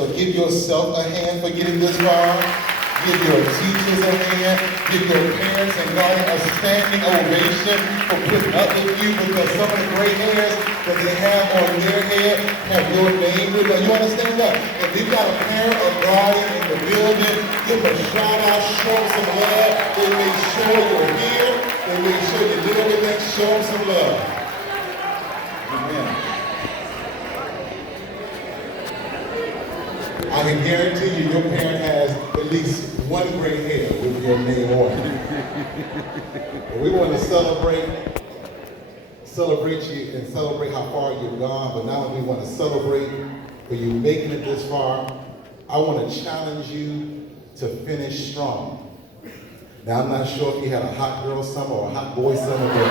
So give yourself a hand for getting this far. Give your teachers a hand. Give your parents and guardians a standing ovation for putting up with you, because some of the gray hairs that they have on their head have your name with them. You understand that? If you've got a parent or guardian in the building, give them a shout out, show them some love. They make sure you're here. They make sure you did everything. Show them some love. Amen. I can guarantee you your parent has at least one gray hair with your name on it. We want to celebrate you and celebrate how far you've gone, but now we want to celebrate for you making it this far. I want to challenge you to finish strong. Now, I'm not sure if you had a hot girl summer or a hot boy summer, but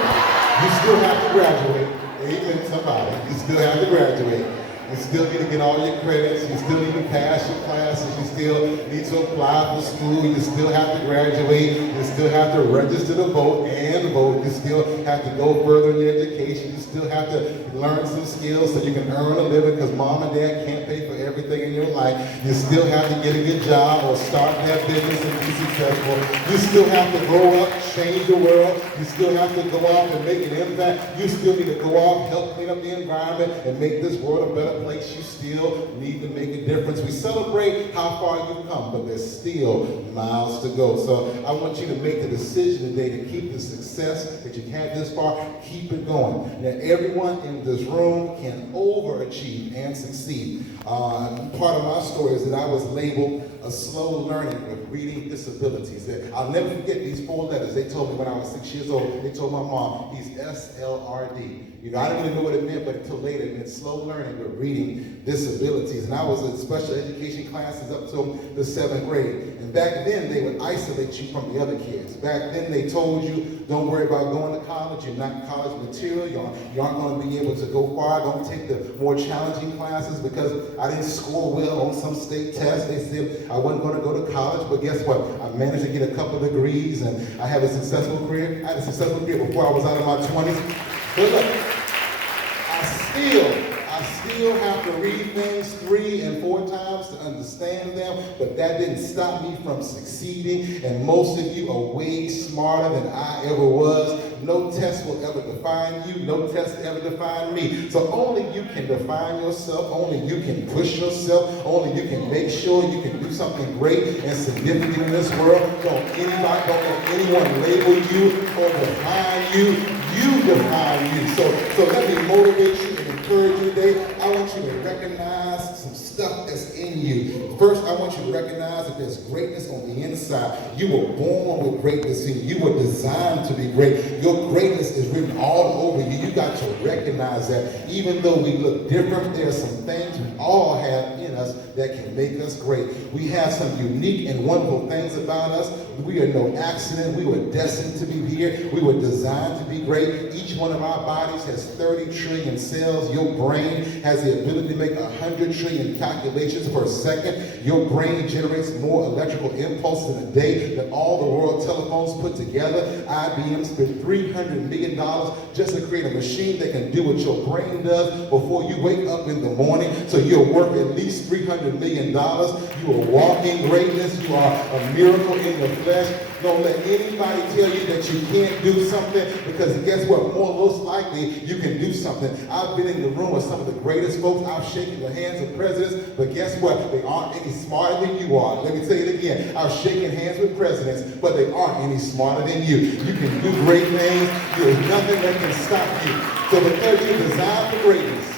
you still have to graduate. Amen, somebody. You still have to graduate. You still need to get all your credits. You still need to pass your classes. You still need to apply for school. You still have to graduate. You still have to register to vote and vote. You still have to go further in your education. You still have to learn some skills so you can earn a living, because mom and dad can't pay for everything in your life. You still have to get a good job or start that business and be successful. You still have to grow up, change the world. You still have to go out and make an impact. You still need to go out, help clean up the environment, and make this world a better place. You still need to make a difference. We celebrate how far you've come, but there's still miles to go. So I want you to make the decision today to keep the success that you've had this far, keep it going. Now, everyone in this room can overachieve and succeed. Part of my story is that I was labeled a slow learning with reading disabilities. I'll never forget these 4 letters. They told me when I was 6 years old. They told my mom, he's SLRD. You know, I didn't really know what it meant, but until later it meant slow learning with reading disabilities. And I was in special education classes up till the 7th grade. And back then, they would isolate you from the other kids. Back then, they told you, don't worry about going to college. You're not college material. You aren't going to be able to go far. Don't take the more challenging classes, because I didn't score well on some state tests. They said I wasn't going to go to college, but guess what? I managed to get a couple of degrees, and I had a successful career. I had a successful career before I was out of my 20s. But look, I still have to read things 3 and 4 times to understand them, but that didn't stop me from succeeding, and most of you are way smarter than I ever was. No test will ever define you. No test ever define me. So only you can define yourself. Only you can push yourself. Only you can make sure you can do something great and significant in this world. Don't let anyone label you or define you. You define you. So let me motivate you and encourage you today. I want you to recognize some stuff that's in you. First, I want you to recognize that there's greatness on the inside. You were born with greatness in you. You were designed to be great. Your greatness is written all over you. You got to recognize that. Even though we look different, there are some things we all have in us that can make us great. We have some unique and wonderful things about us. We are no accident. We were destined to be here. We were designed to be great. Each one of our bodies has 30 trillion cells. Your brain has the ability to make 100 trillion calculations per second. Your brain generates more electrical impulses in a day than all the world telephones put together. IBM spent $300 million just to create a machine that can do what your brain does before you wake up in the morning. So you're worth at least $300 million. You are walking greatness. You are a miracle in the flesh. Don't let anybody tell you that you can't do something, because guess what? More most likely you can do something. I've been in the room with some of the greatest folks. I've shaken the hands of presidents, but guess what? They aren't any smarter than you are. Let me say it again. I've shaken hands with presidents, but they aren't any smarter than you. You can do great things. There's nothing that can stop you. So because you're designed for greatness,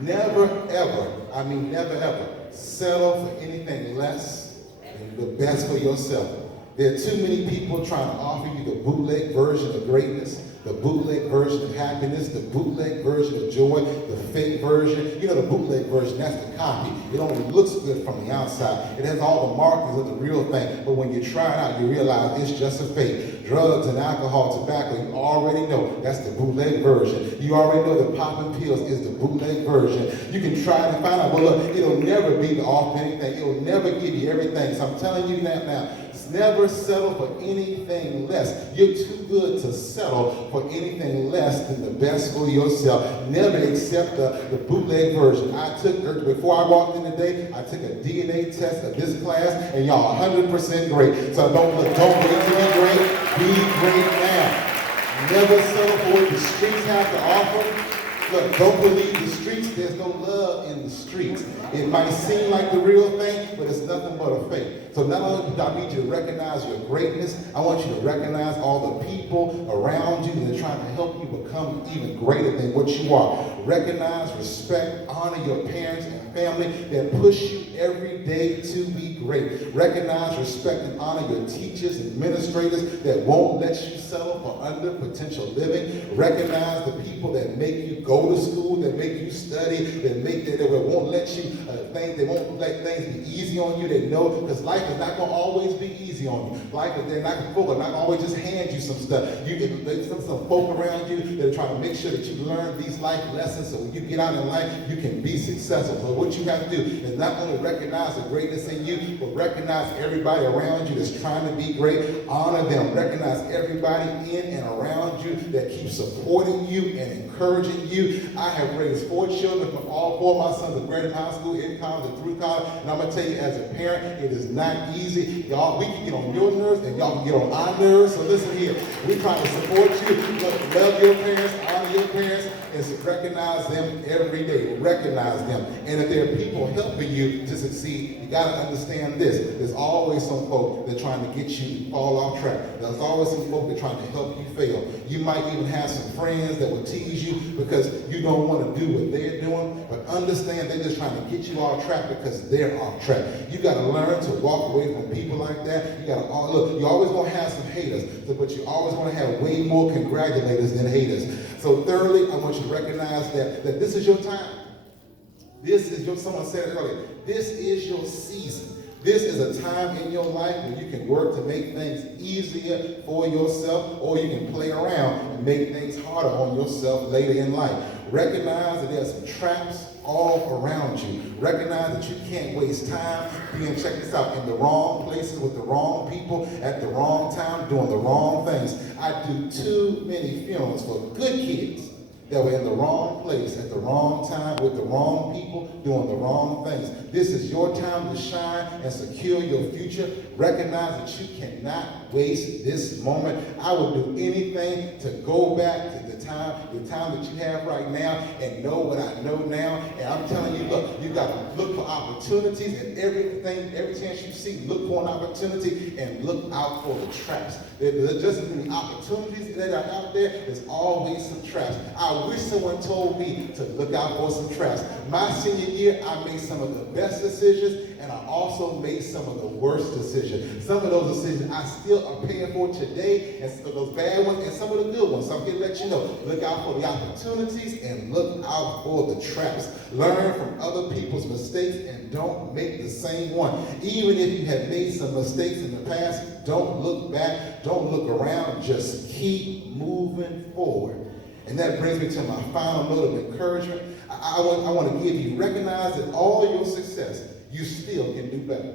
never ever, I mean never ever, settle for anything less than the best for yourself. There are too many people trying to offer you the bootleg version of greatness, the bootleg version of happiness, the bootleg version of joy, the fake version. You know, the bootleg version, that's the copy. It only looks good from the outside. It has all the markers of the real thing, but when you try it out, you realize it's just a fake. Drugs and alcohol, tobacco, you already know that's the bootleg version. You already know that popping pills is the bootleg version. You can try to find out, well, look, it'll never be the authentic thing. It'll never give you everything. So I'm telling you that now. Never settle for anything less. You're too good to settle for anything less than the best for yourself. Never accept the bootleg version. Before I walked in today, I took a DNA test of this class, and y'all 100% great. So don't wait to be great. Be great now. Never settle for what the streets have to offer. Look, don't believe the streets. There's no love in the streets. It might seem like the real thing, but it's nothing but a fake. So not only do I need you to recognize your greatness, I want you to recognize all the people around you that are trying to help you become even greater than what you are. Recognize, respect, honor your parents and family that push you every day to be great. Recognize, respect, and honor your teachers and administrators that won't let you settle for under potential living. Recognize the people that make you go to school, that make you study, that won't let you they won't let things be easy on you. They know, because life is not going to always be easy on you. They're not going to always just hand you some stuff. There's some folk around you that are trying to make sure that you learn these life lessons so when you get out in life, you can be successful. So what you have to do is not only recognize the greatness in you, but recognize everybody around you that's trying to be great. Honor them. Recognize everybody in and around you that keeps supporting you and encouraging you. I have raised 4 children from all 4 of my sons at Richmond High School, in college, and through college. And I'm going to tell you, as a parent, it is not easy. Y'all, we can get on your nerves and y'all can get on our nerves. So listen here. We're trying to support you. Look, love your parents, honor your parents, and recognize them every day. Recognize them. And if there are people helping you to succeed, you got to understand this. There's always some folk that are trying to get you to fall off track. There's always some folk that are trying to help you fail. You might even have some friends that will tease you because you don't want to do what they're doing, but understand they're just trying to get you off track because they're off track. You got to learn to walk away from people like that. You got to look. You're always going to have some haters, but you always want to have way more congratulators than haters. So thirdly, I want you to recognize that this is your time. Someone said it earlier, this is your season. This is a time in your life where you can work to make things easier for yourself, or you can play around and make things harder on yourself later in life. Recognize that there's some traps all around you. Recognize that you can't waste time check this out, in the wrong places with the wrong people at the wrong time doing the wrong things. I do too many funerals for good kids that were in the wrong place at the wrong time with the wrong people doing the wrong things. This is your time to shine and secure your future. Recognize that you cannot waste this moment. I would do anything to go back to the time that you have right now and know what I know now. And I'm telling you, look, you got to look for opportunities, and every chance you see, look for an opportunity and look out for the traps. There's just as many opportunities that are out there, there's always some traps. I wish someone told me to look out for some traps. My senior year, I made some of the best decisions, and I also made some of the worst decisions. Some of those decisions I still are paying for today, and some of those bad ones, and some of the good ones. So I'm here to let you know, look out for the opportunities and look out for the traps. Learn from other people's mistakes and don't make the same one. Even if you have made some mistakes in the past, don't look back, don't look around, just keep moving forward. And that brings me to my final note of encouragement. I want to give you, recognize that all your success, you still can do better.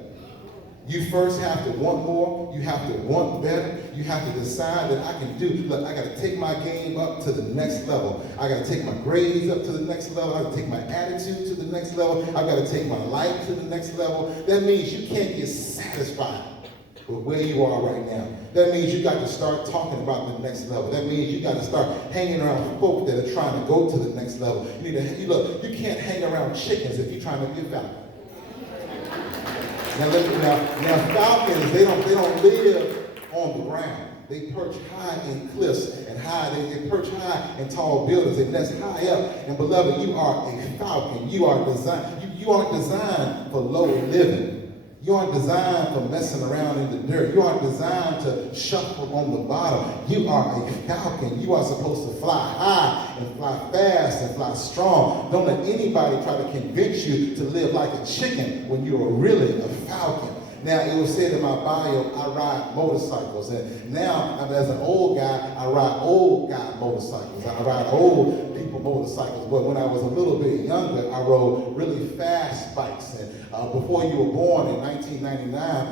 You first have to want more. You have to want better. You have to decide that I can do. Look, I got to take my game up to the next level. I got to take my grades up to the next level. I got to take my attitude to the next level. I got to take my life to the next level. That means you can't get satisfied with where you are right now. That means you got to start talking about the next level. That means you got to start hanging around folk that are trying to go to the next level. You can't hang around chickens if you're trying to be a falcon. Now falcons, they don't live on the ground. They perch high in cliffs and they perch high in tall buildings. They nest high up. And beloved, you are a falcon. You aren't designed for low living. You aren't designed for messing around in the dirt. You aren't designed to shuffle on the bottom. You are a falcon. You are supposed to fly high and fly fast and fly strong. Don't let anybody try to convince you to live like a chicken when you are really a falcon. Now, it was said in my bio, I ride motorcycles. And now, as an old guy, I ride old guy motorcycles. I ride old people motorcycles, but when I was a little bit younger, I rode really fast bikes. And before you were born in 1999,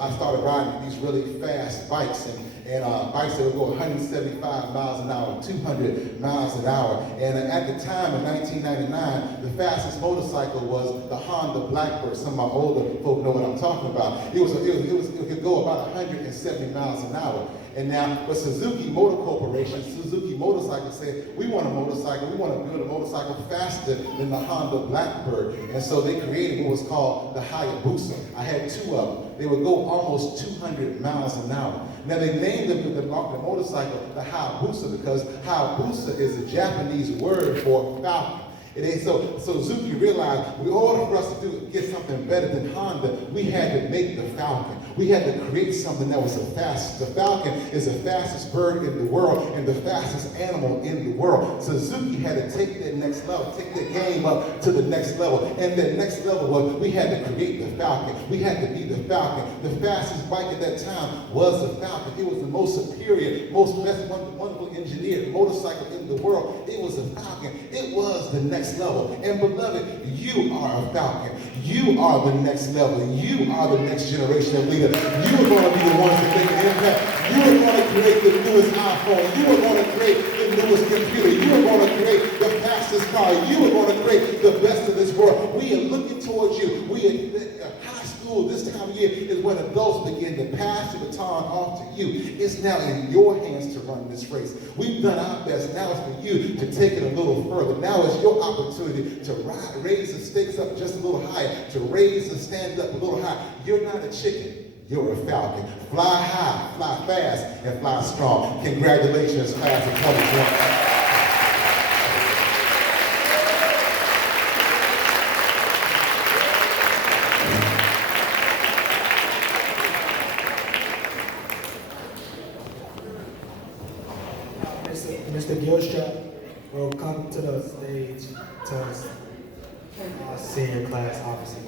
I started riding these really fast bikes. And bikes that would go 175 miles an hour, 200 miles an hour. And at the time in 1999, the fastest motorcycle was the Honda Blackbird. Some of my older folk know what I'm talking about. It could go about 170 miles an hour. And now, but Suzuki Motor Corporation, Suzuki Motorcycles said, we want to build a motorcycle faster than the Honda Blackbird. And so they created what was called the Hayabusa. I had two of them. They would go almost 200 miles an hour. Now they named the motorcycle the Hayabusa because Hayabusa is a Japanese word for falcon. So Suzuki realized in order for us to get something better than Honda, we had to make the Falcon. We had to create something that was the fastest. The Falcon is the fastest bird in the world and the fastest animal in the world. Suzuki had to take that next level, take that game up to the next level. And that next level was we had to create the Falcon. We had to be the Falcon. The fastest bike at that time was the Falcon. It was the most superior, most wonderful engineered motorcycle in the world. It was a Falcon. It was the next level. And beloved, you are a Falcon. You are the next level. You are the next generation of leader. You are going to be the ones that make an impact. You are going to create the newest iPhone. You are going to create the newest computer. You are going to create the fastest car. You are going to create the best of this world. We are looking towards you. We are high school this time of year is when adults begin to pass the baton off to you. It's now in your hands to run this race. We've done our best. Now it's for you to take it a little further. Now it's your opportunity to raise the stakes up just a little higher, to raise the stand up a little higher. You're not a chicken. You're a falcon. Fly high, fly fast, and fly strong. Congratulations, class of 2020. Mr. Gilstrap will come to the stage to us, senior class officer.